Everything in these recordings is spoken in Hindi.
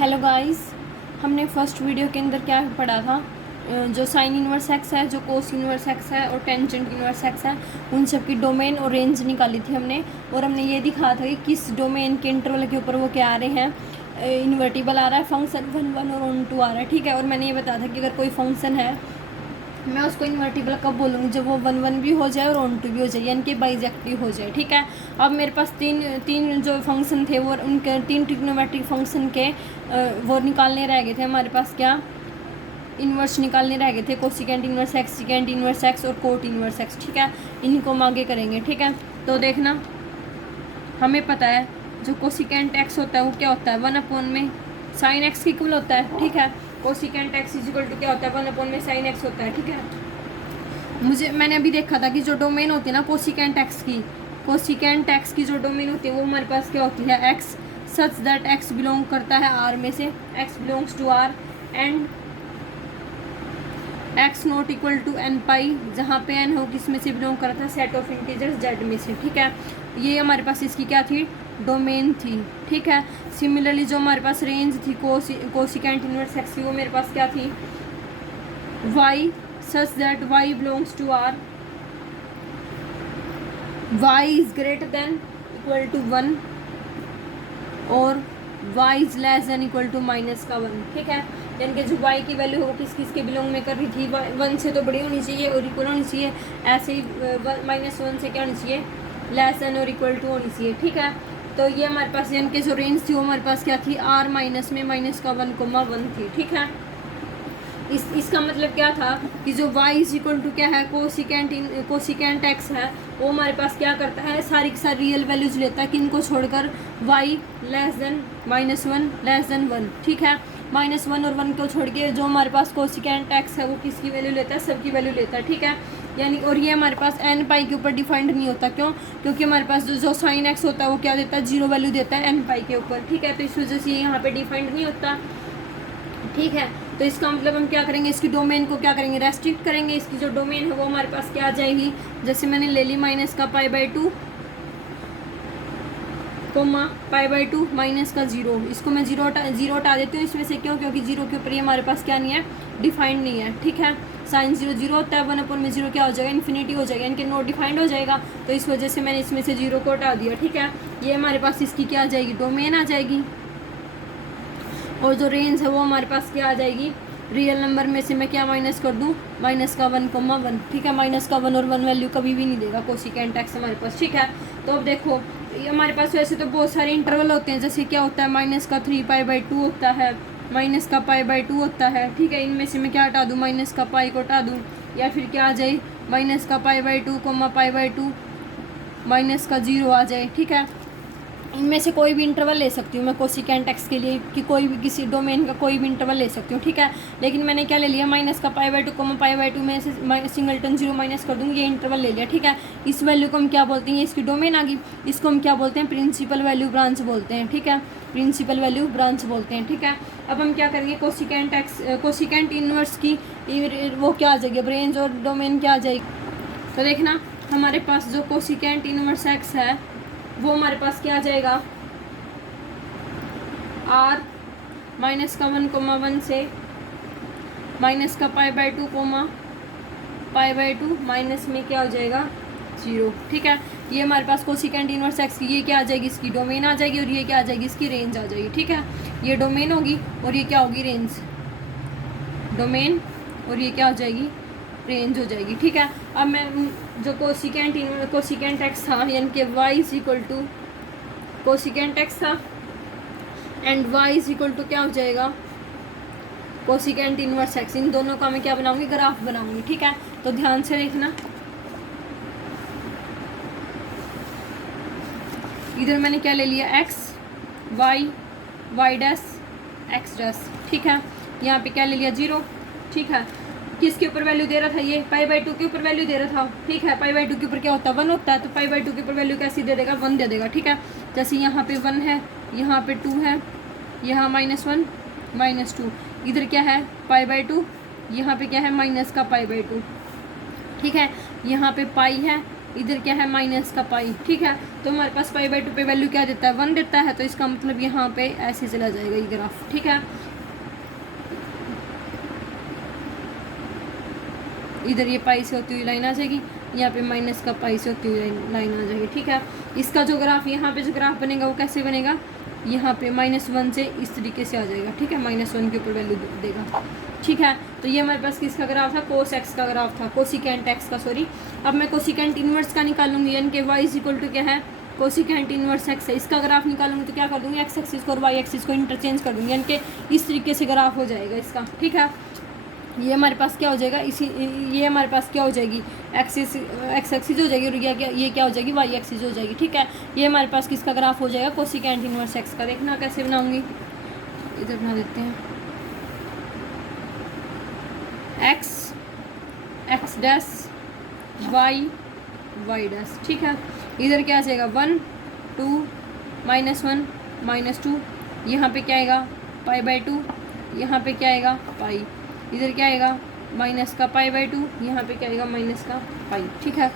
हेलो गाइस, हमने फर्स्ट वीडियो के अंदर क्या पढ़ा था। जो साइन इनवर्स एक्स है, जो कोस इनवर्स एक्स है और टेंजेंट इनवर्स एक्स है, उन सब की डोमेन और रेंज निकाली थी हमने। और हमने ये दिखाया था कि किस डोमेन के इंटरवल के ऊपर वो क्या आ रहे हैं, इन्वर्टिबल आ रहा है, फंक्शन 1 1 और 1 2 आ रहा है। ठीक है। और मैंने ये बताया था कि अगर कोई फंक्शन है, मैं उसको इन्वर्टिबल कब बोलूँगी, जब वो 1 1 भी हो जाए और 1 2 भी हो जाए, यानी कि बाइजेक्टिव हो जाए। ठीक है। अब मेरे पास तीन जो फंक्शन थे, वो उनके तीन ट्रिग्नोमेट्रिक फंक्शन के वो निकालने रह गए थे हमारे पास। क्या इन्वर्स निकालने रह गए थे, cosecant inverse x, secant inverse x और कोट इन्वर्स एक्स। ठीक है। इनको हम आगे करेंगे। ठीक है। तो देखना, हमें पता है जो कोसिकेंट एक्स होता है वो क्या होता है, 1 में साइन एक्स की इक्वल होता है। ठीक है। Cosecant X is equal to क्या होता है, 1 में साइन एक्स होता है। ठीक है। मैंने अभी देखा था कि जो डोमेन होती है ना कोसिकेंट एक्स की जो डोमेन होती है, वो हमारे पास क्या होती है, X, such that X belong करता है आर में से, X belongs to R and X not equal to N pi, जहाँ पे एन हो किस में से बिलोंग करता है, सेट ऑफ इंटीजर्स जेड में से। ठीक है। ये हमारे पास इसकी क्या थी, डोमेन थी। ठीक है। सिमिलरली जो हमारे पास रेंज थी कोसिकेंट इनवर्स एक्स की, वो मेरे पास क्या थी, Y, such that Y belongs to R, Y is greater than equal to 1 और Y is less than equal to -1। ठीक है। यानी कि जो y की वैल्यू हो किस किस के बिलोंग में कर रही थी, 1 से तो बड़ी होनी चाहिए और इक्वल होनी चाहिए, ऐसे ही -1 से क्या होनी चाहिए, लेस देन और इक्वल टू होनी चाहिए। ठीक है। तो ये हमारे पास यानी कि जो रेंज थी वो हमारे पास क्या थी, r माइनस में -1,1 थी। ठीक है। इसका मतलब क्या था कि जो y इज इक्वल टू क्या है, कोसिकेंट x है, वो हमारे पास क्या करता है, सारी की सारी रियल वैल्यूज लेता है, किनको छोड़कर, y less than -1 less than 1। ठीक है। -1 और 1 को छोड़ के जो हमारे पास कोसिकेंट x है वो किसकी वैल्यू लेता है, सबकी वैल्यू लेता है। ठीक है। यानी और ये हमारे पास n पाई के ऊपर डिफाइंड नहीं होता। क्यों? क्योंकि हमारे पास जो साइन x होता है वो क्या देता है, 0 वैल्यू देता है n पाई के ऊपर। ठीक है। तो इस वजह से ये यहाँ पे डिफाइंड नहीं होता। ठीक है। तो इसका मतलब हम क्या करेंगे, इसकी डोमेन को क्या करेंगे, रेस्ट्रिक्ट करेंगे। इसकी जो डोमेन है वो हमारे पास क्या आ जाएगी, जैसे मैंने ले ली -π/2 कोमा π/2 -0। इसको मैं जीरो हटा देती हूँ इसमें से। क्यों? क्योंकि 0 के ऊपर ये हमारे पास क्या नहीं है, डिफाइंड नहीं है। ठीक है। साइन 0 0 होता है, 1/0 क्या हो जाएगा, इन्फिनिटी हो जाएगा, इनके नॉट डिफाइंड हो जाएगा। तो इस वजह से मैंने इसमें से 0 को हटा दिया। ठीक है। ये हमारे पास इसकी क्या आ जाएगी, डोमेन आ जाएगी। और जो रेंज है वो हमारे पास क्या आ जाएगी, रियल नंबर में से मैं क्या माइनस कर दूं, -1,1। ठीक है। -1 और 1 वैल्यू कभी भी नहीं देगा कोसिकेंट एक्स हमारे पास। ठीक है। तो अब देखो, ये हमारे पास वैसे तो बहुत सारे इंटरवल होते हैं, जैसे क्या होता है, -3π/2 होता है, -π/2 होता है। ठीक है। इनमें से मैं क्या हटा दूँ, -π को हटा दूँ, या फिर क्या आ जाए, -π/2, π/2 -0 आ जाए। ठीक है। इनमें से कोई भी इंटरवल ले सकती हूँ मैं कोसिकेंट एक्स के लिए, कि कोई भी किसी डोमेन का कोई भी इंटरवल ले सकती हूँ। ठीक है। लेकिन मैंने क्या ले लिया, -π/2, π/2 में से सिंगलटन 0 माइनस कर दूँगी, ये इंटरवल ले लिया। ठीक है। इस वैल्यू को हम क्या बोलते हैं, ये इसकी डोमेन आ गई। इसको हम क्या बोलते हैं, प्रिंसिपल वैल्यू ब्रांच बोलते हैं। ठीक है। प्रिंसिपल वैल्यू ब्रांच बोलते हैं। ठीक है। अब हम क्या करेंगे, कोसिकेंट इनवर्स की वो क्या आ जाएगी, रेंज और डोमेन क्या आ जाएगी। तो देखना, हमारे पास जो कोसिकेंट इनवर्स एक्स है वो हमारे पास क्या आ जाएगा, r -1,1 से -π/2 π/2 माइनस में क्या हो जाएगा, 0। ठीक है। ये हमारे पास कोसिकेंट इनवर्स एक्स की ये क्या आ जाएगी, इसकी डोमेन आ जाएगी, और ये क्या आ जाएगी, इसकी रेंज आ जाएगी। ठीक है। ये डोमेन होगी और ये क्या होगी, रेंज, डोमेन और ये क्या हो जाएगी, रेंज हो जाएगी। ठीक है। अब मैं जो कोसिकेंट एक्स था, यानी कि y is equal to cosecant X था and y is equal to क्या हो जाएगा, कोसिकेंट इनवर्स एक्स। इन दोनों का मैं क्या बनाऊंगी, ग्राफ बनाऊंगी। ठीक है। तो ध्यान से देखना, इधर मैंने क्या ले लिया, x y dash x dash. ठीक है। यहाँ पे क्या ले लिया, 0। ठीक है। किसके ऊपर वैल्यू दे रहा था, ये π/2 के ऊपर वैल्यू दे रहा था। ठीक है। π/2 के ऊपर क्या होता है, 1 होता है, तो π/2 के ऊपर वैल्यू कैसी दे देगा, 1 दे देगा। ठीक है। जैसे यहाँ पे 1 है, यहाँ पे 2 है, यहाँ -1 -2, इधर क्या है, π/2, यहाँ पे क्या है, -π/2। ठीक है। यहाँ पे पाई है, इधर क्या है माइनस का पाई, ठीक है। तो हमारे पास पाई बाई 2 पे वैल्यू क्या देता है, 1 देता है, तो इसका मतलब यहाँ पे ऐसे चला जाएगा ये ग्राफ, ठीक है। इधर ये पाई से होती हुई लाइन आ जाएगी, यहाँ पे माइनस का पाई से होती हुई लाइन आ जाएगी, ठीक है। इसका जो ग्राफ यहाँ पे जो ग्राफ बनेगा वो कैसे बनेगा, यहाँ पे -1 से इस तरीके से आ जाएगा, ठीक है, -1 के ऊपर वैल्यू देगा, ठीक है। तो ये हमारे पास किसका ग्राफ था, कोस एक्स का ग्राफ था, कोसिकेंट एक्स का, सॉरी। अब मैं कोसिकेंट इनवर्स का निकालूंगी, यानी कि वाई इक्वल टू क्या है, कोसिकेंट इनवर्स एक्स है। इसका ग्राफ निकालूंगी तो क्या कर दूंगी, एक्स एक्सिस को और वाई एक्सिस को इंटरचेंज कर दूंगी, यानी कि इस तरीके से ग्राफ हो जाएगा इसका, ठीक है। ये हमारे पास क्या हो जाएगा, ये हमारे पास क्या हो जाएगी, एक्स एक्सिस हो जाएगी, और ये क्या हो जाएगी, वाई एक्सिस हो जाएगी, ठीक है। ये हमारे पास किसका ग्राफ हो जाएगा, कोसिकेंट इनवर्स एक्स का। देखना कैसे बनाऊंगी, इधर बना देते हैं, एक्स डैश वाई डैश, ठीक है। इधर क्या आ जाएगा 1 2 -1 -2, यहाँ पे क्या आएगा पाई बाई 2, यहाँ पे क्या आएगा पाई, इधर क्या आएगा माइनस का पाई बाई 2, यहाँ पे क्या आएगा माइनस का पाई, ठीक है।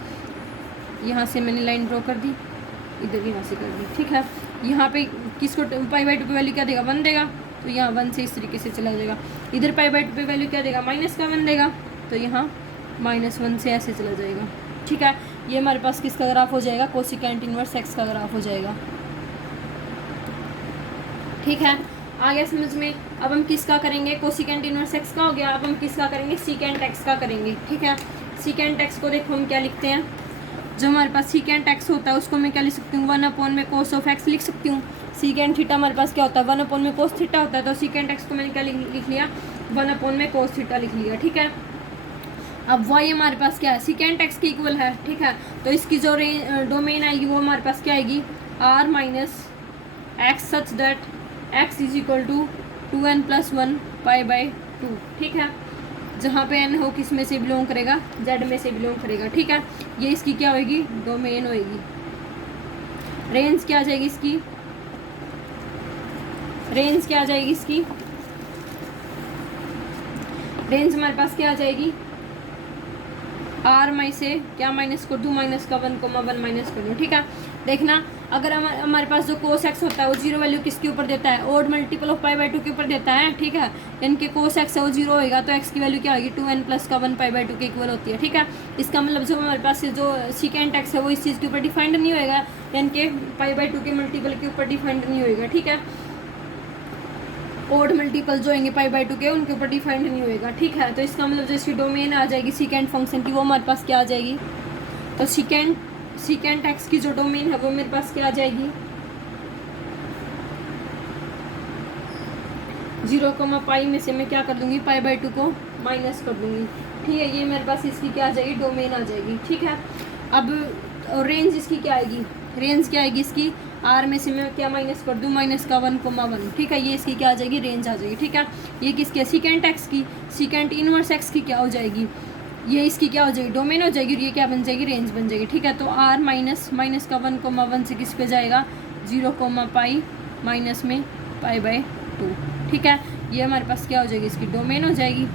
यहाँ से मैंने लाइन ड्रॉ कर दी, इधर यहाँ से कर दी, ठीक है। यहाँ पे किसको पाई बाई 2 पे वैल्यू क्या देगा, 1 देगा, तो यहाँ 1 से इस तरीके से चला जाएगा। इधर पाई बाई 2 पे वैल्यू क्या देगा, माइनस का 1 देगा, तो यहाँ -1 से ऐसे चला जाएगा, ठीक है। ये हमारे पास किसका ग्राफ हो जाएगा, कोसिकेंट इनवर्स एक्स का ग्राफ हो जाएगा, ठीक है। आ गया समझ में। अब हम किसका करेंगे, कोसिकेंट इनवर्स एक्स का हो गया, अब हम किसका करेंगे, सीकेंट एक्स का करेंगे, ठीक है। सीकेंट एक्स को देखो हम क्या लिखते हैं, जो हमारे पास सीकेंट एक्स होता है उसको मैं क्या लिख सकती हूँ, 1 में कोस ऑफ एक्स लिख सकती हूँ। सीकेंट थीटा हमारे पास क्या होता है, 1 में कोस थीटा होता है, तो सीकेंट एक्स को मैंने क्या लिख लिया, 1 में कोस थीटा लिख लिया, ठीक है। अब वाई हमारे पास क्या है, सीकेंट एक्स के इक्वल है, ठीक है। तो इसकी जो डोमेन आएगी वो हमारे पास क्या आएगी, r minus X such that x is equal to 2n+1 pi by 2, ठीक है। जहाँ पे n हो किस में से बिलोंग करेगा, z में से बिलोंग करेगा, ठीक है। ये इसकी क्या होगी, डोमेन होएगी। रेंज क्या आ जाएगी इसकी, रेंज क्या आ जाएगी इसकी, रेंज हमारे पास क्या आ जाएगी, r में से क्या माइनस कर दूँ, माइनस का 1,1 माइनस कर दूँ, ठीक है। देखना अगर हमारे पास जो कोस एक्स होता है वो 0 वैल्यू किसके ऊपर देता है, odd multiple of pi by 2 के ऊपर देता है, ठीक है। यानी कि कोस एक्स है वो 0 होएगा, तो एक्स की वैल्यू क्या होगी, 2n+1 पाई बाई 2 के इक्वल होती है, ठीक है। इसका मतलब जो हमारे पास जो सीकेंट एक्स है वो इस चीज़ के ऊपर डिफाइंड नहीं होएगा, यानी कि पाई बाई 2 के मल्टीपल के ऊपर डिफाइंड नहीं होएगा, ठीक है। ओड मल्टीपल जो होंगे पाई बाई 2 के उनके ऊपर डिफाइंड नहीं होएगा, ठीक है। तो इसका मतलब जो इसकी डोमेन आ जाएगी सीकेंट फंक्शन की वो हमारे पास क्या आ जाएगी, तो सीकेंट एक्स की जो डोमेन है वो मेरे पास क्या आ जाएगी, 0, पाई में से मैं क्या कर दूंगी, पाई बाई 2 को माइनस कर दूंगी, ठीक है। ये मेरे पास इसकी क्या आ जाएगी, डोमेन आ जाएगी, ठीक है। अब रेंज इसकी क्या आएगी, रेंज क्या आएगी इसकी, r में से मैं क्या माइनस कर दूँ, माइनस का 1,1, ठीक है। ये इसकी क्या आ जाएगी, रेंज आ जाएगी, ठीक है। ये किसकी है, सीकेंट एक्स की, सीकेंट इनवर्स एक्स की क्या हो जाएगी, ये इसकी क्या हो जाएगी, डोमेन हो जाएगी, और ये क्या बन जाएगी, रेंज बन जाएगी, ठीक है। तो r माइनस का 1,1 से किस पे जाएगा, 0, पाई माइनस में पाई बाई 2, ठीक है। ये हमारे पास क्या हो जाएगी, इसकी डोमेन हो जाएगी,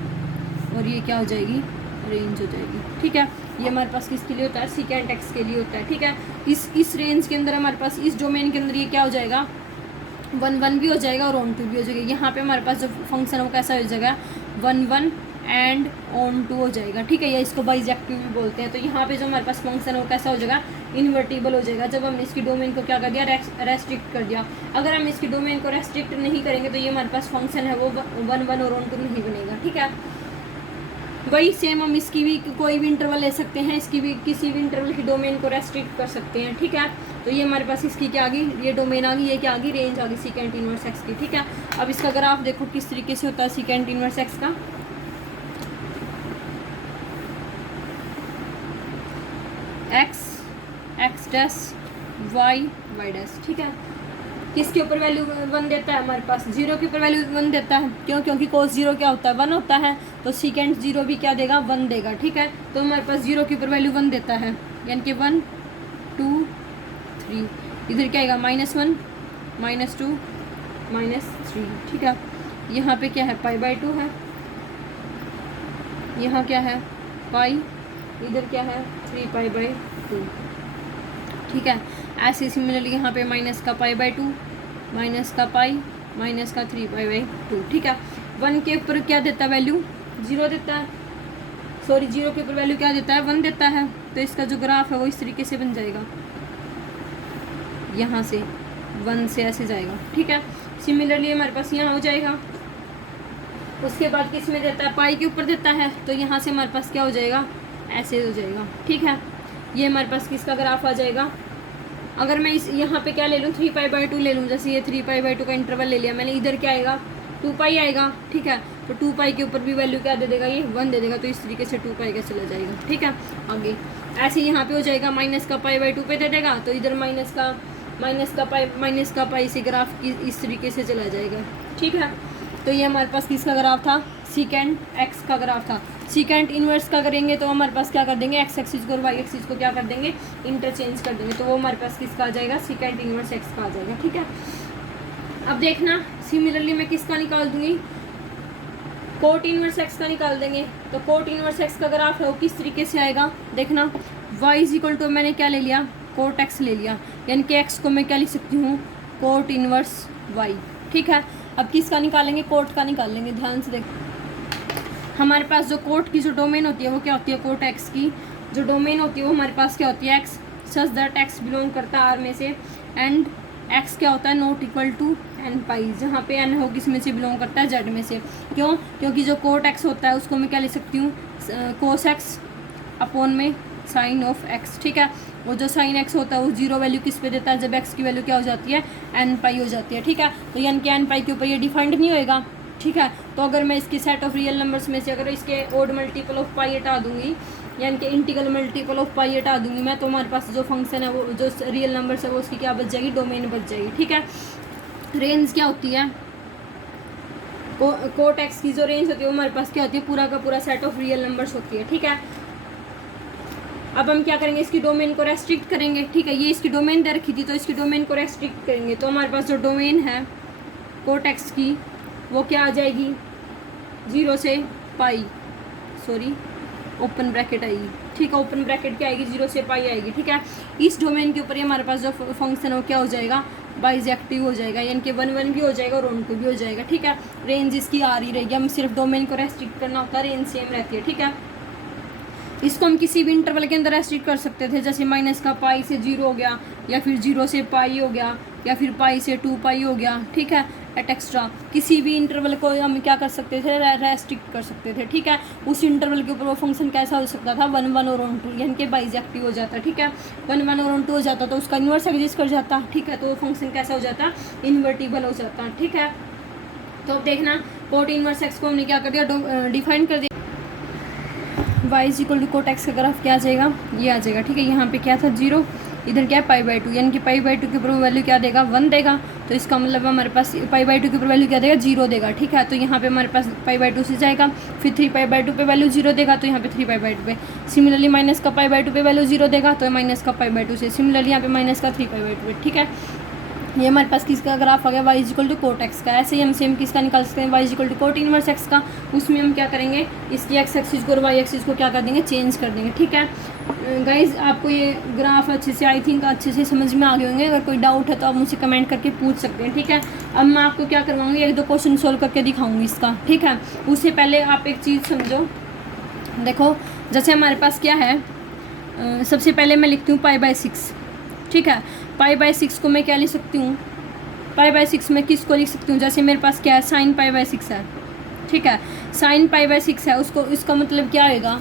और ये क्या हो जाएगी, रेंज हो जाएगी, ठीक है। ये हमारे पास किसके लिए होता है, सीकेंट एक्स के लिए होता है, ठीक है। इस रेंज के अंदर हमारे पास इस डोमेन के अंदर ये क्या हो जाएगा, 1 भी हो जाएगा और ऑन 2 भी हो जाएगा। यहाँ पे हमारे पास जो फंक्शन है वो कैसा हो जाएगा, 1 एंड ऑन 2 हो जाएगा, ठीक है। या इसको बाइजेक्टिव भी बोलते हैं। तो यहाँ पे जो हमारे पास फंक्शन है वो कैसा हो जाएगा, इन्वर्टिबल हो जाएगा, जब हमने इसकी डोमेन को क्या कर दिया, रेस्ट्रिक्ट कर दिया। अगर हम इसकी डोमेन को रेस्ट्रिक्ट नहीं करेंगे तो ये हमारे पास फंक्शन है वो 1 और ऑन 2 नहीं बनेगा, ठीक है। वही सेम हम इसकी भी कोई भी इंटरवल ले सकते हैं, इसकी भी किसी भी इंटरवल की डोमेन को रेस्ट्रिक्ट कर सकते हैं, ठीक है। तो ये हमारे पास इसकी क्या आ गई, ये डोमेन आ गई, ये क्या आ गई, रेंज आ गई सीकेंट इनवर्स एक्स की, ठीक है। अब इसका ग्राफ देखो किस तरीके से होता है सीकेंट इनवर्स एक्स का, एक्स डैश वाई डैश, ठीक है। किसके ऊपर वैल्यू 1 देता है, हमारे पास 0 के ऊपर वैल्यू 1 देता है, क्यों, क्योंकि कोस 0 क्या होता है, 1 होता है, तो सीकेंट 0 भी क्या देगा, 1 देगा, ठीक है। तो हमारे पास 0 के ऊपर वैल्यू 1 देता है, यानी कि 1 2 3, इधर क्या आएगा, -1 -2 -3, ठीक है। यहाँ पे क्या है, पाई बाई 2 है, यहाँ क्या है, पाई इधर क्या है 3π/2, ठीक है। ऐसे सिमिलरली यहाँ पे माइनस का π/2, माइनस का पाई, माइनस का 3π/2, ठीक है। 1 के ऊपर क्या देता है वैल्यू, 0 देता है, सॉरी 0 के ऊपर वैल्यू क्या देता है, 1 देता है। तो इसका जो ग्राफ है वो इस तरीके से बन जाएगा, यहाँ से 1 से ऐसे जाएगा, ठीक है। सिमिलरली हमारे पास यहाँ हो जाएगा। उसके बाद किस में देता है, पाई के ऊपर देता है, तो यहाँ से हमारे पास क्या हो जाएगा, ऐसे हो जाएगा, ठीक है। ये हमारे पास किसका ग्राफ आ जाएगा। अगर मैं इस यहाँ पे क्या ले लूँ, 3π/2 ले लूँ, जैसे ये 3π/2 का इंटरवल ले लिया मैंने, इधर क्या आएगा 2π आएगा, ठीक है। तो 2π के ऊपर भी वैल्यू क्या दे देगा, ये 1 दे देगा, तो इस तरीके से 2π का चला जाएगा, ठीक है। आगे ऐसे यहाँ पे हो जाएगा, माइनस का π/2 पे दे देगा, तो इधर माइनस का पाई से ग्राफ की इस तरीके से चला जाएगा, ठीक है। तो ये हमारे पास किसका ग्राफ था, सीकेंट एक्स का ग्राफ था। सीकेंट इनवर्स का करेंगे तो हमारे पास क्या कर देंगे, एक्स एक्सिस को और वाई एक्सिस को क्या कर देंगे, इंटरचेंज कर देंगे, तो वो हमारे पास किसका आ जाएगा, सीकेंट इनवर्स एक्स का आ जाएगा, ठीक है। अब देखना सिमिलरली मैं किसका निकाल दूंगी, कोट इनवर्स एक्स का निकाल देंगे। तो कोट इनवर्स एक्स का ग्राफ है वो किस तरीके से आएगा, देखना y = मैंने क्या ले लिया, कोट एक्स ले लिया, यानी कि एक्स को मैं क्या लिख सकती हूँ, कोट इनवर्स वाई, ठीक है। अब किसका निकालेंगे, कोट का निकालेंगे, ध्यान से देखो। हमारे पास जो कोट की जो डोमेन होती है वो क्या होती है, कोट एक्स की जो डोमेन होती है वो हमारे पास क्या होती है, X, such that X belong करता है आर में से, एंड एक्स क्या होता है, नॉट इक्वल टू n π, जहाँ पे n हो किस में से बिलोंग करता है, जेड में से। क्यों, क्योंकि जो कोट एक्स होता है उसको मैं क्या लिख सकती हूँ, कोस एक्स अपॉन में साइन ऑफ एक्स, ठीक है। वो जो साइन एक्स होता है वो 0 वैल्यू किस पे देता है, जब एक्स की वैल्यू क्या हो जाती है, n π हो जाती है, ठीक है। तो यानी कि n π के ऊपर ये डिफाइंड नहीं होएगा, ठीक है। तो अगर मैं इसकी सेट ऑफ रियल नंबर्स में से अगर इसके ओड मल्टीपल ऑफ पाई हटा दूंगी, यानी कि इंटीग्रल मल्टीपल ऑफ पाई हटा दूंगी मैं, तो हमारे पास जो फंक्शन है वो जो रियल नंबर्स है वो उसकी क्या बच जाएगी, डोमेन बच जाएगी, ठीक है। रेंज क्या होती है, कोट एक्स की जो रेंज होती है वो हमारे पास क्या होती है, पूरा का पूरा सेट ऑफ रियल नंबर्स होती है, ठीक है। अब हम क्या करेंगे, इसकी डोमेन को रेस्ट्रिक्ट करेंगे, ठीक है। ये इसकी डोमेन दे रखी थी तो इसकी डोमेन को रेस्ट्रिक्ट करेंगे, तो हमारे पास जो डोमेन है कोट एक्स की वो क्या आ जाएगी, 0 से पाई, सॉरी ओपन ब्रैकेट आएगी, ठीक है। ओपन ब्रैकेट क्या आएगी, 0 से पाई आएगी, ठीक है। इस डोमेन के ऊपर ही हमारे पास जो फंक्शन है वो क्या हो जाएगा, बाइजेक्टिव हो जाएगा, यानी कि 1 भी हो जाएगा और 2 भी हो जाएगा, ठीक है। रेंज इसकी आ रही रहेगी, हम सिर्फ डोमेन को रेस्ट्रिक्ट करना होता है, रेंज सेम रहती है, ठीक है। इसको हम किसी भी इंटरवल के अंदर रेस्ट्रिक्ट कर सकते थे, जैसे माइनस का पाई से 0 हो गया, या फिर 0 से पाई हो गया, या फिर पाई से 2π हो गया, ठीक है, एट एक्स्ट्रा किसी भी इंटरवल को हम क्या कर सकते थे, रेस्ट्रिक्ट कर सकते थे, ठीक है। उस इंटरवल के ऊपर वो फंक्शन कैसा हो सकता था, 1 1 और 2, यानी कि बाइजेक्टिव हो जाता, ठीक है। 1 1 और 2 हो जाता तो उसका इन्वर्स एग्जिस्ट कर जाता, ठीक है। तो वो फंक्शन कैसा हो जाता, इन्वर्टिबल हो जाता, ठीक है। तो अब देखना कोट इनवर्स एक्स को हमने क्या कर दिया, डिफाइन कर दिया, y = कोट एक्स का ग्राफ क्या आ जाएगा, ये आ जाएगा, ठीक है। यहाँ पे क्या था 0, इधर क्या है π/2, यानी कि π/2 के ऊपर वैल्यू क्या देगा, 1 देगा, तो इसका मतलब हमारे पास π/2 के ऊपर वैल्यू क्या देगा, 0 देगा, ठीक है। तो यहाँ पे हमारे पास π/2 से जाएगा, फिर 3π/2 पे वैल्यू 0 देगा, तो यहाँ पे 3π/2 पे, सिमिलरली माइनस का π/2 पे वैल्यू 0 देगा, तो माइनस का π/2 से, सिमिलरली यहाँ पे माइनस का 3π/2 पे, ठीक है। ये हमारे पास किसका ग्राफ आ गया, y = कोट एक्स का। ऐसे ही हम सेम किसका निकाल सकते हैं, y = कोट इनवर्स एक्स का। उसमें हम क्या करेंगे, इसकी एक्स एक्सिस को और वाई एक्सिस को क्या कर देंगे, चेंज कर देंगे, ठीक है। गाइज आपको ये ग्राफ अच्छे से आई थिंक अच्छे से समझ में आ गए होंगे। अगर कोई डाउट है तो आप मुझसे कमेंट करके पूछ सकते हैं, ठीक है। अब मैं आपको क्या करवाऊँगी, 1-2 क्वेश्चन सोल्व करके दिखाऊँगी इसका, ठीक है। उससे पहले आप एक चीज़ समझो, देखो जैसे हमारे पास क्या है, सबसे पहले मैं लिखती हूँ π/6, ठीक है। π/6 को मैं क्या लिख सकती हूँ, π/6 में किसको लिख सकती हूँ, जैसे मेरे पास क्या है, sin π/6 है, ठीक है। sin π/6 है, उसको इसका मतलब क्या आएगा,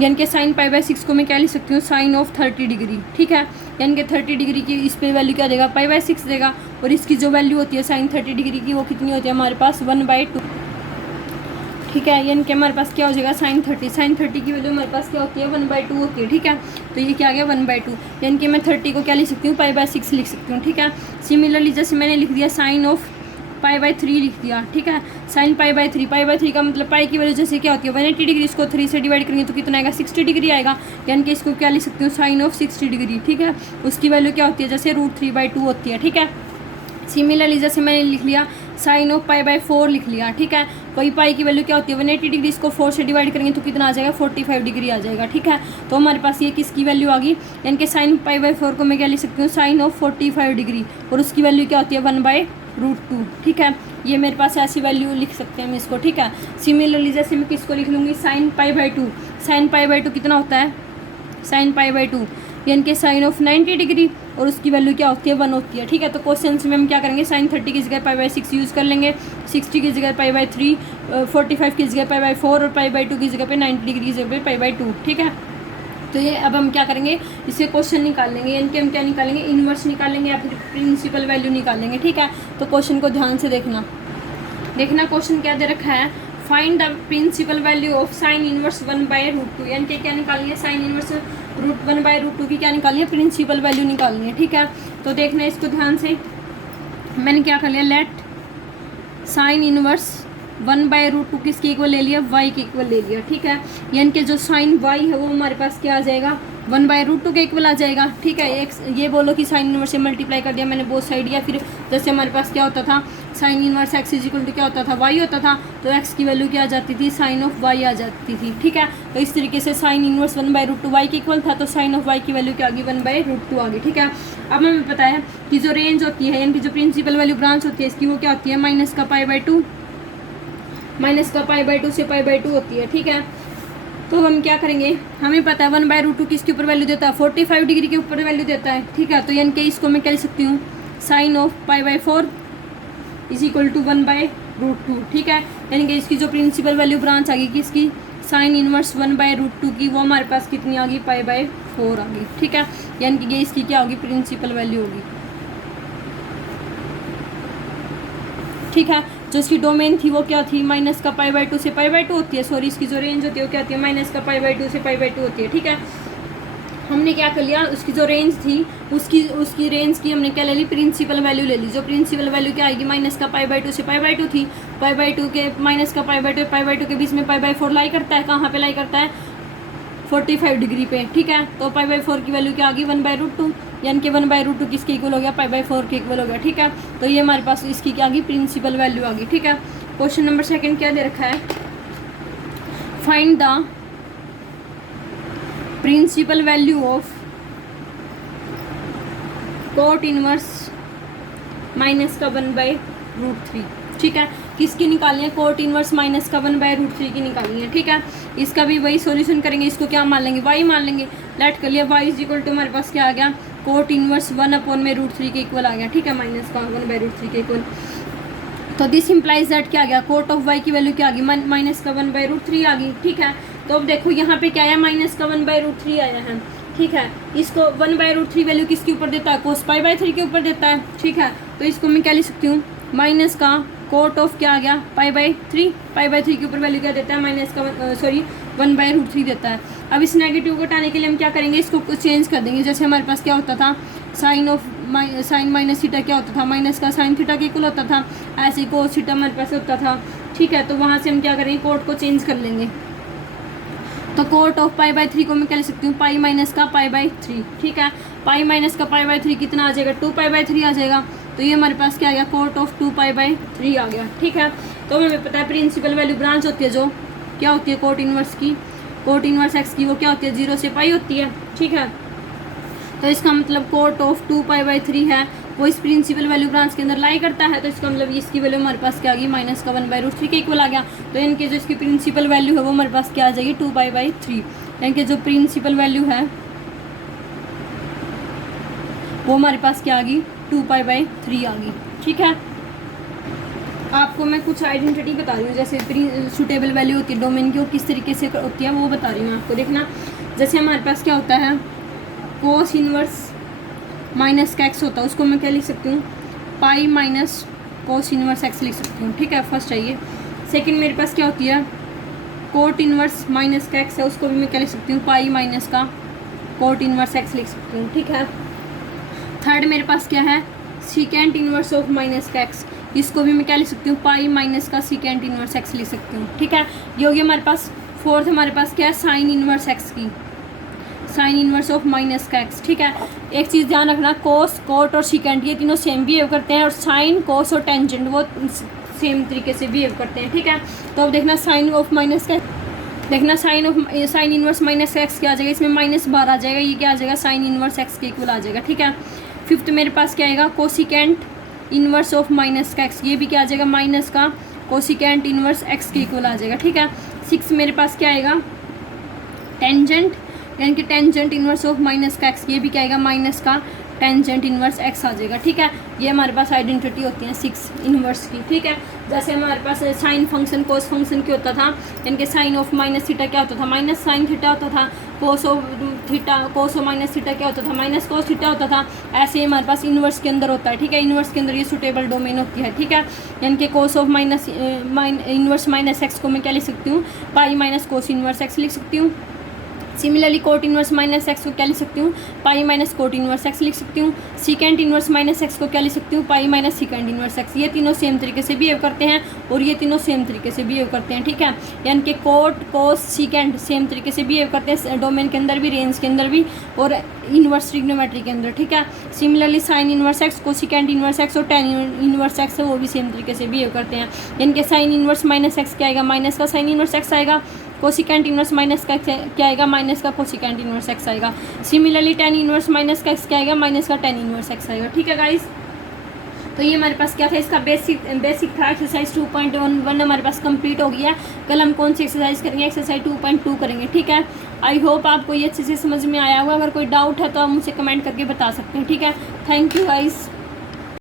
यानी कि sin π/6 को मैं क्या लिख सकती हूँ, साइन ऑफ 30 डिग्री, ठीक है। यानी कि 30 डिग्री की इस पे वैल्यू क्या देगा, π/6 देगा, और इसकी जो वैल्यू होती है sin 30 डिग्री की वो कितनी होती है हमारे पास, 1/2, ठीक है। यानी कि हमारे पास क्या हो जाएगा, sin 30 की वैल्यू हमारे पास क्या होती है, 1/2 होती है, ठीक है। तो ये क्या आ गया, 1/2, यानी कि मैं 30 को क्या लिख सकती हूँ, π/6 लिख सकती हूँ, ठीक है। सिमिलरली जैसे मैंने लिख दिया साइन ऑफ π/3 लिख दिया, ठीक है। साइन π/3 का मतलब पाई की वैल्यू जैसे क्या होती है 180 डिग्री, इसको 3 से डिवाइड करेंगे तो कितना आएगा, 60 डिग्री आएगा, यानी कि इसको क्या लिख सकती हूँ, साइन ऑफ 60 डिग्री, ठीक है। उसकी वैल्यू क्या होती है, जैसे √3/2 होती है, ठीक है। सिमिलरली जैसे मैंने लिख लिया साइन ऑफ पाई बाई 4 लिख लिया, ठीक है। वही पाई की वैल्यू क्या होती है 180 डिग्री, इसको 4 से डिवाइड करेंगे तो कितना आ जाएगा 45 डिग्री आ जाएगा, ठीक है। तो हमारे पास ये किसकी वैल्यू आ गई, यानी कि साइन पाई बाई 4 को मैं क्या लिख सकती हूँ साइन ऑफ 45 डिग्री, और उसकी वैल्यू क्या होती है 1/√2, ठीक है। ये मेरे पास ऐसी वैल्यू लिख सकते हैं हम इसको, ठीक है। सिमिलरली जैसे मैं किसको लिख लूँगी sine pi by 2, sine pi by 2 कितना होता है साइन पाई बाई 2 यानी कि साइन ऑफ 90 डिग्री, और उसकी वैल्यू क्या होती है 1 होती है, ठीक है। तो क्वेश्चन में हम क्या करेंगे साइन 30 की जगह पाई बाई 6 यूज़ कर लेंगे, 60 की जगह पाई बाई 3, 45 की जगह पाई बाई 4 और पाई बाई 2 की जगह पे 90 डिग्री की जगह पे पाई बाई 2, ठीक है। तो ये अब हम क्या करेंगे इसके क्वेश्चन निकालेंगे, यानी कि हम क्या निकालेंगे इन्वर्स निकालेंगे या फिर प्रिंसिपल वैल्यू निकालेंगे, ठीक है। तो क्वेश्चन को ध्यान से देखना क्वेश्चन क्या दे रखा है, find the principal value of sine inverse 1/√2, यानी कि क्या निकालनी है साइन इनवर्स 1/√2 की क्या निकालनी है प्रिंसिपल वैल्यू निकालनी है, ठीक है। तो देखना इसको ध्यान से, मैंने क्या कर लिया लेट साइन इनवर्स 1/√2 किसके इक्वल ले लिया y के इक्वल ले लिया, ठीक है। यानी कि जो साइन y है वो हमारे पास क्या आ जाएगा 1/√2 के इक्वल आ जाएगा, ठीक है। एक ये बोलो कि साइन इनवर्स से मल्टीप्लाई कर दिया मैंने बोथ साइड, या फिर जैसे हमारे पास क्या होता था sine inverse x is equal to क्या होता था y होता था, तो x की वैल्यू क्या आ जाती थी साइन ऑफ y आ जाती थी, ठीक है। तो इस तरीके से साइन इनवर्स 1/√2 y के इक्वल था, तो साइन ऑफ y की वैल्यू क्या आ गई 1/√2 आ गई, ठीक है। अब हमें पता है कि जो रेंज होती है यानी कि जो प्रिंसिपल वैल्यू ब्रांच होती है इसकी वो क्या होती है माइनस का पाई बाई 2 से पाई बाई 2 होती है, ठीक है। तो हम क्या करेंगे हमें पता है 1/√2 किसके ऊपर वैल्यू देता है 45 डिग्री के ऊपर वैल्यू देता है, ठीक है। तो यानी कि इसको मैं क्या लिख सकती हूँ sine of pi by 4 is equal to 1/√2, ठीक है। यानी कि इसकी जो प्रिंसिपल वैल्यू ब्रांच आ गई किसकी साइन इनवर्स 1/√2 की, वो हमारे पास कितनी आ गई पाई बाई 4 आ गई, ठीक है। यानी कि ये इसकी क्या होगी प्रिंसिपल वैल्यू होगी, ठीक है। जो इसकी डोमेन थी वो क्या थी माइनस का पाई बाई 2 से पाई बाई 2 होती है, सॉरी इसकी जो रेंज होती है वो क्या होती है माइनस का पाई बाई 2 से पाई बाई 2 होती है, ठीक है। हमने क्या कर लिया उसकी जो रेंज थी उसकी रेंज की हमने क्या ले ली प्रिंसिपल वैल्यू ले ली, जो प्रिंसिपल वैल्यू क्या आएगी माइनस का पाई बाई 2 से पाई बाई 2 थी, पाई बाई 2 के माइनस का पाई बाई 2 के बीच में पाई बाई 4 लाई करता है, कहाँ पे लाई करता है 45 डिग्री पे, ठीक है। तो पाई बाई 4 की वैल्यू क्या आ गई 1/√2, यानी कि 1/√2 किसके इक्वल हो गया पाई बाई 4 के इक्वल हो गया, ठीक है। तो ये हमारे पास इसकी क्या आ गई प्रिंसिपल वैल्यू आ गई, ठीक है। क्वेश्चन नंबर 2 क्या दे रखा है, find the principal value of cot inverse minus का 1/√3, ठीक है। किसकी निकालनी है कोट इनवर्स माइनस का 1/√3 की निकालनी है, ठीक है। इसका भी वही सॉल्यूशन करेंगे, इसको क्या मान लेंगे y मान लेंगे, लेट कर लिया y इज इक्वल टू हमारे पास क्या आ गया कोट इनवर्स 1/√3 के इक्वल आ गया, ठीक है, माइनस का 1/√3 के इक्वल। तो दिस इम्प्लाइज दैट क्या आ गया कोट ऑफ y की वैल्यू क्या आ गई माइनस का 1/√3 आ गई, ठीक है। तो अब देखो यहाँ पे क्या आया माइनस का 1/√3 आया है, ठीक है। इसको 1/√3 वैल्यू किसके ऊपर देता है कोस पाई बाई 3 के ऊपर देता है, ठीक है। तो इसको मैं क्या लिख सकती हूँ माइनस का कोट ऑफ क्या आ गया पाई बाई 3 के ऊपर वैल्यू क्या देता है माइनस का 1/√3 देता है। अब इस नेगेटिव को हटाने के लिए हम क्या करेंगे इसको चेंज कर देंगे, जैसे हमारे पास क्या होता था साइन माइनस थीटा क्या होता था माइनस का साइन थीटा के इक्वल होता था, ऐसे ही कोस थीटा हमारे पास होता था, ठीक है। तो वहाँ से हम क्या करेंगे कोट को चेंज कर लेंगे, तो कोट ऑफ पाई बाई 3 को मैं क्या लिख सकती हूँ पाई माइनस का पाई बाई 3, ठीक है। पाई माइनस का पाई बाई 3 कितना आ जाएगा 2 पाई बाई 3 आ जाएगा, तो ये हमारे पास क्या आ गया कोट ऑफ 2 पाई बाई 3 आ गया, ठीक है। तो हमें पता है प्रिंसिपल वैल्यू ब्रांच होती है जो क्या होती है कोट इनवर्स एक्स की वो क्या होती है 0 से पाई होती है, ठीक है। तो इसका मतलब कोट ऑफ 2 पाई बाई 3 है वो इस प्रिंसिपल वैल्यू ब्रांच के अंदर लाई करता है, तो इसका मतलब इसकी वैल्यू हमारे पास क्या आ गई माइनस का 1/√3 के इक्वल आ गया। तो इनके जो इसकी प्रिंसिपल वैल्यू है वो हमारे पास क्या आ जाएगी 2 पाई बाई 3, यानी कि जो प्रिंसिपल वैल्यू है वो हमारे पास क्या आ गई 2 पाई बाई 3 आ गई, ठीक है। आपको मैं कुछ आइडेंटिटी बता रही हूँ, जैसे सुटेबल वैल्यू होती है डोमेन की वो किस तरीके से होती है वो बता रही हूँ आपको। देखना जैसे हमारे पास क्या होता है कोस इनवर्स माइनस का एक्स होता है, उसको मैं क्या लिख सकती हूँ pi minus cos inverse x लिख सकती हूँ, ठीक है। फर्स्ट चाहिए। सेकंड मेरे पास क्या होती है कोट इनवर्स माइनस का एक्स है, उसको भी मैं क्या लिख सकती हूँ पाई माइनस का कोट इनवर्स एक्स लिख सकती हूँ, ठीक है। थर्ड मेरे पास क्या है सीकेंट इनवर्स ऑफ माइनस का एक्स, इसको भी मैं क्या लिख सकती हूँ पाई माइनस का सीकेंट इनवर्स एक्स लिख सकती हूँ, ठीक है। ये हो गया हमारे पास। फोर्थ हमारे पास क्या है साइन इनवर्स एक्स की, साइन इनवर्स ऑफ माइनस का एक्स। ठीक है, एक चीज़ ध्यान रखना, कोस, कोट और सिकेंट ये तीनों सेम बिहेव करते हैं, और साइन, कोस और टेंजेंट वो सेम तरीके से बिहेव करते हैं। ठीक है, तो अब देखना साइन ऑफ माइनस का, देखना साइन इनवर्स माइनस एक्स क्या आ जाएगा, इसमें -12 आ जाएगा, ये क्या आ जाएगा, साइन इनवर्स एक्स के इक्वल आ जाएगा। ठीक है, फिफ्थ मेरे पास क्या आएगा, कोसिकेंट इनवर्स ऑफ माइनस का एक्स, ये भी क्या आ जाएगा, माइनस का कोसिकेंट इनवर्स एक्स के इक्वल आ जाएगा। ठीक है, सिक्स मेरे पास क्या आएगा, टेंजेंट, यानी कि टेंजेंट इनवर्स ऑफ माइनस का एक्स, ये भी क्या आएगा, माइनस का टेंजेंट इनवर्स एक्स आ जाएगा। ठीक है, ये हमारे पास आइडेंटिटी होती है 6 इनवर्स की। ठीक है, जैसे हमारे पास साइन फंक्शन कोस फंक्शन क्या होता था, यानी कि साइन ऑफ माइनस थीटा क्या होता था, माइनस साइन थीटा होता था, cos of theta, cos of minus theta क्या होता था, माइनस कोस थीटा होता था। ऐसे ही हमारे पास इनवर्स के अंदर होता है। ठीक है, इनवर्स के अंदर ये सुटेबल डोमेन होती है। ठीक है, यानी कि cos of minus inverse minus x को मैं क्या लिख सकती हूँ, pi minus cos inverse x लिख सकती हूँ। Similarly coat inverse minus x को क्या लिख सकती हूँ, pi minus cot inverse x लिख सकती हूँ। सीकेंट इनवर्स माइनस एक्स को क्या लिख सकती हूँ, pi minus secant inverse x. ये तीनों सेम तरीके से बिहेव करते हैं और ये तीनों सेम तरीके से बिहेव करते हैं। ठीक है, यानी कि कोट, कोस, सीकेंट सेम तरीके से बिहेव करते हैं, डोमेन के अंदर भी, रेंज के अंदर भी, और इनवर्स ट्रिग्नोमेट्री के अंदर। ठीक है, similarly sine inverse x, cosecant inverse x और टेन इनवर्स एक्स है वो भी सेम तरीके से बिहेव करते हैं। यानी कि साइन इनवर्स माइनस एक्स क्या आएगा, माइनस का साइन इनवर्स एक्स आएगा, कोसिकेंट इनवर्स माइनस का क्या आएगा, माइनस का कोसिकेंट इनवर्स एक्स आएगा। सिमिलरली टेन इनवर्स माइनस का एक्स क्या आएगा, माइनस का टेन इनवर्स एक्स आएगा। ठीक है गाइस, तो ये हमारे पास क्या था, इसका बेसिक था। एक्सरसाइज 2.1 हमारे पास कंप्लीट हो गया। कल हम कौन सी एक्सरसाइज करेंगे, एक्सरसाइज 2.2 करेंगे। ठीक है, आई होप आपको ये अच्छे से समझ में आया होगा। अगर कोई डाउट है तो आप मुझसे कमेंट करके बता सकते हैं। ठीक है, थैंक यू गाइस।